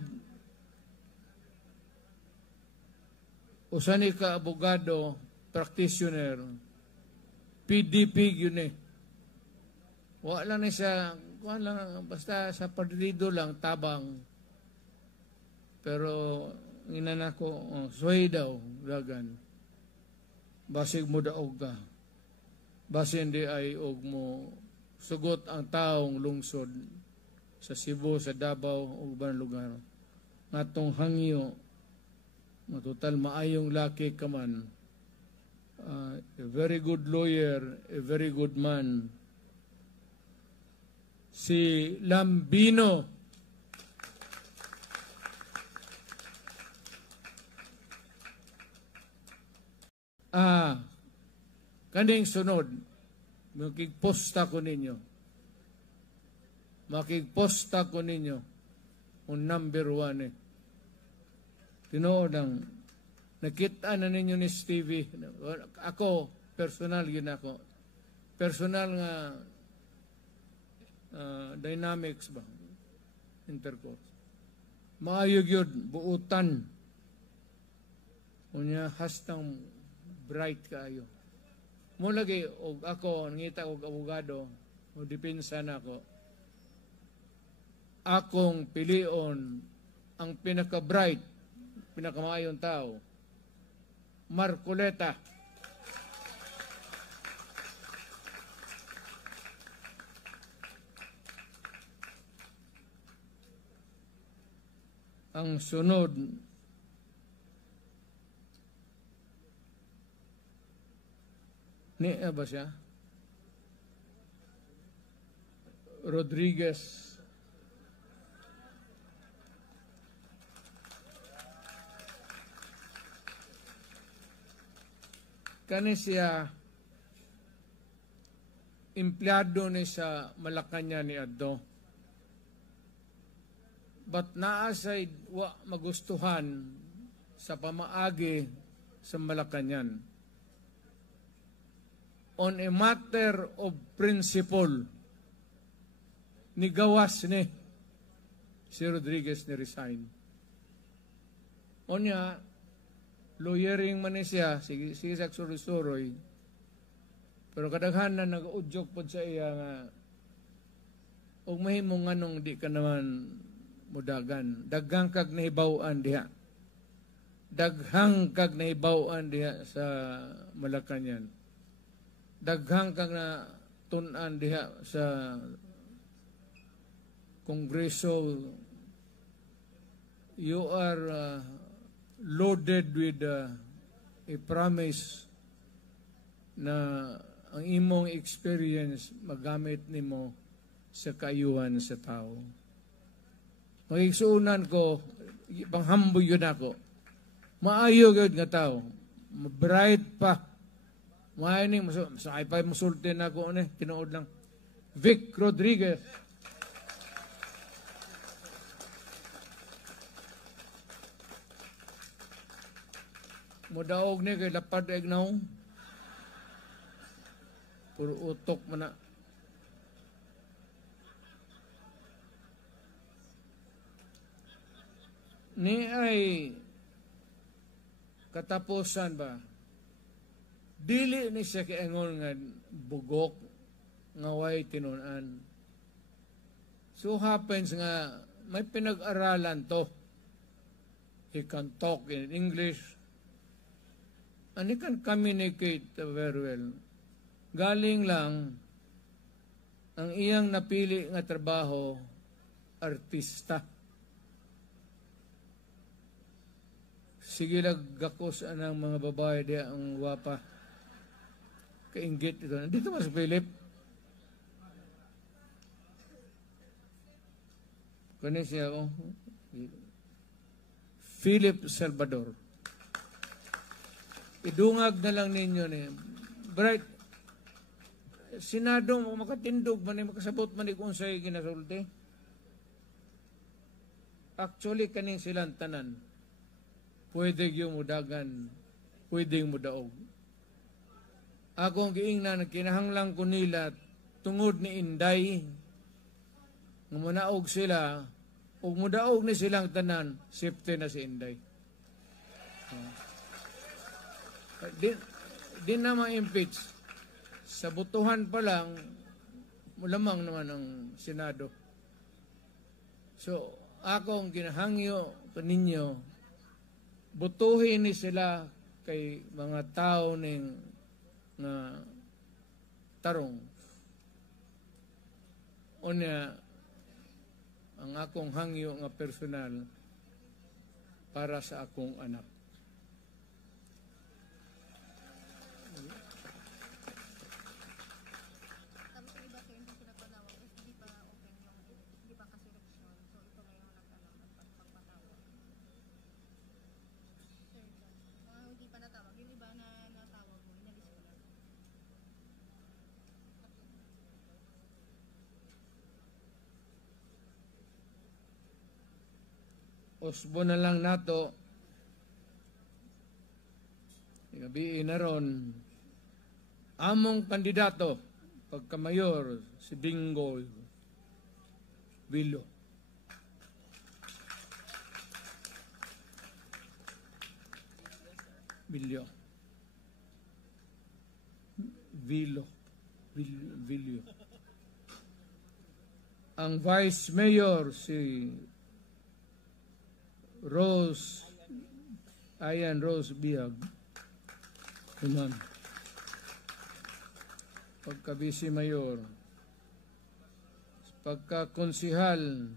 usa ni ka abogado, practitioner, PDP yun Wala na siya, basta sa partido lang, tabang. Pero, inanak ko, sway daw, dagan. Basig mo daog ka. Basi hindi ay og mo sugot ang taong lungsod sa Cebu, sa Davao, o ibang lugar. Ngatong hangyo, matutal maayong laki ka man, a very good lawyer, a very good man, si Lambino. Kaning sunod, makigposta ko ninyo. Makigposta ko ninyo ang number 1 Tinood ang nakita na ninyo ni Stevie. Ako, personal yun ako. Personal nga dynamics ba? Intercourse. Maayog yun, buutan. Unya hastang bright kaayo. Mo lagi og ako ngita og abogado, o depensa na ako. Akong pilion ang pinaka-bright, pinakamaayong tao, Marcoleta. Ang sunod, ba siya? Rodriguez. Kani siya empleyado ni sa Malacañang ni adto. But naasay wa magustuhan sa pamaagi sa Malacañang. On a matter of principle, nigawas ni si Rodriguez ni resign. Onya, lawyering man siya, sige sa suroy, pero kadaghan na nag-udyok po sa iya nga, og mahimong nganong di ka naman mudagan. Daghang kag nahibaw-an diha. Daghang kag nahibaw-an diha sa Malacañang. Daghang kag na tun-an diha sa Kongreso. You are loaded with a promise na ang imong experience magamit nimo sa kaayuhan sa tao. Magigsuunan ko, panghamboy yun ako. Maayo yun nga tao. Bright pa. Maayaning, masakay pa musulti na ako, tinood lang. Vic Rodriguez. Mudaog ni kay lapad egnaw. Puro utok man na. Ni ay katapusan ba? Dili ni siya kaingon nga bugok nga way tinunan. So happens nga may pinag-aralan to. He can talk in English and he can communicate very well. Galing lang ang iyang napili nga trabaho, artista. Sige lang gakos anang mga babae diya ang wapa. Kainggit ito. Dito mas Philip. Kani siya, Philip Salvador. Idungag na lang ninyo ni Bright. Senado makatindog man makasabot man kung sa'yo ginasulti. Actually, kaning silang tanan, pwede yung mudagan, pwede yung mudaog. Akong giingnan, kinahanglang ko nila, tungod ni Inday, nga munaog sila, o mudaog ni silang tanan, safety na si Inday. Di na ma-impeach. Sa butuhan pa lang, mulamang naman ang Senado. So, akong ginahangyo kaninyo, butuhin ni sila kay mga tao ning nga tarong. Unya, ang akong hangyo nga personal para sa akong anak. Tapos yung iba sir, hindi sila panawag kasi hindi pa open yung, hindi pa kasi election. So ito ngayon nagpagpatawag. Sir, hindi pa natawag. Yung iba na natawag mo, inalis ko lang. Usbo na lang nato. Gabi na ron. Among kandidato pagkamayor si Bingo Vilo. Vilo. Ang Vice Mayor si Rose Biag. Amen. Pagka-vice mayor. Pagka-konsihal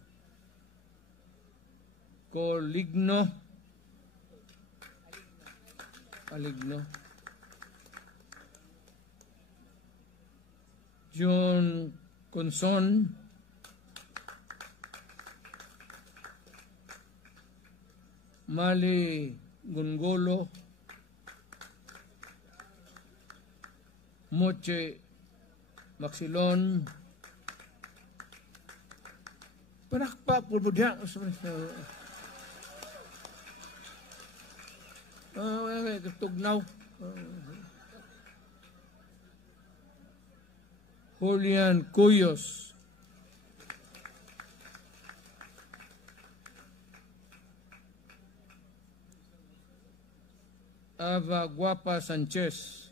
Aligno. John Conson. Mali Gungolo, Moche Maxilon, panakpa pulbudya. Tugnaw. Julian Cuyos. Ava Guapa Sanchez.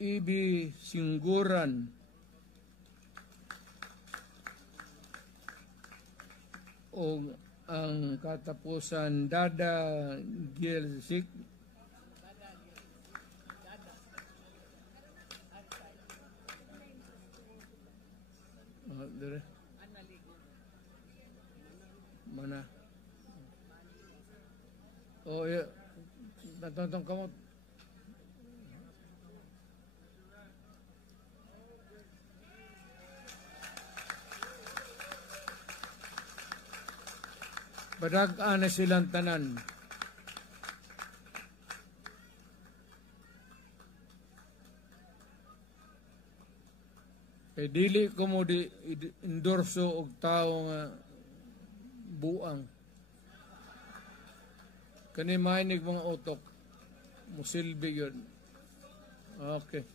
Ibi Singguran. O ang katapusan Dada Gielsik. Dire. Mana? Oh ya, nonton kamu. Badag-an na silang tanan. Kay dili ko mo di endorso og tao nga buang. Kani mainig mga utok, musilbi yun. Okay.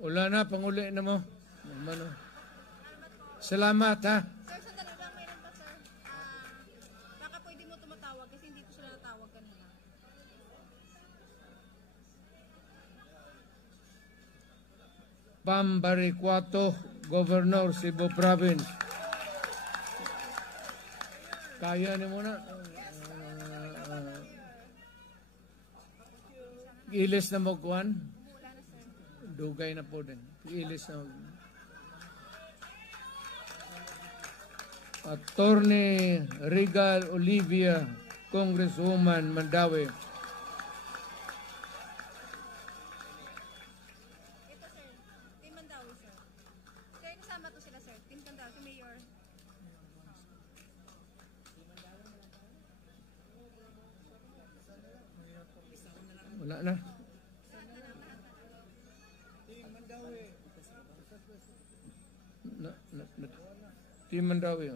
Wala na, panguli na mo. Salamat ha. Sir, sandali lang, mayroon ba sir? Baka pwede mo tumatawag kasi hindi ko sila natawag kanina. Pambaricuato, Governor Cebu Province. Kaya ni mo na. Ilis na magkuhan. Wala na, sir. Dugay na po din. Ilis na mag... Attorney Regal Olivia, Congresswoman Mandawi. Ito, sir. Team Mandawi, sir. Sir, kasama to sila, sir. Team Mandawi, si Mayor. Wala na. Team Mandawi.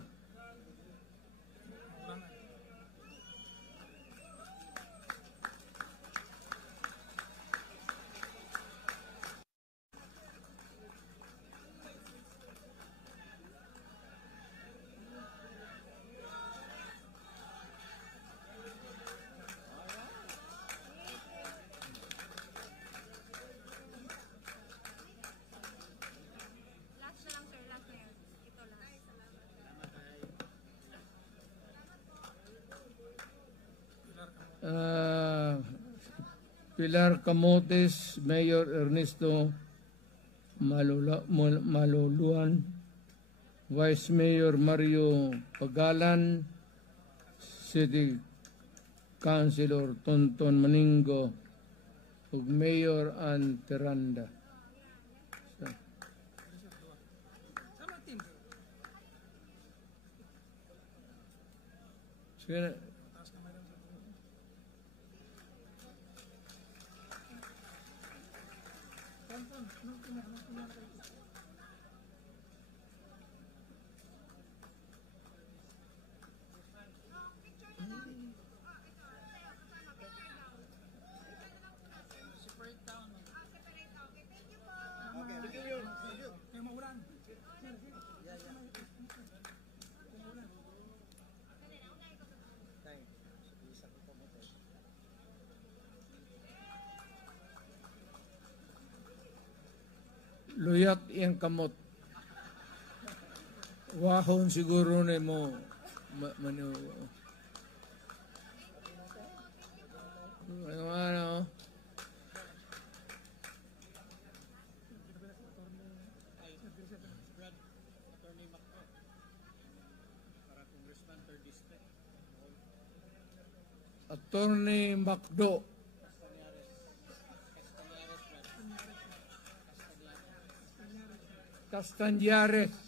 Last na lang, sir. Last na yan. Ito lang. Pilar Camotes, Mayor Ernesto Maluluan, Vice Mayor Mario Pagalan, City Councilor Tonton Maningo, ug Mayor Ann Teranda. Sige. Luyat iyang kamot. Wahon siguro na mo ano. Attorney Macdo. Castañares.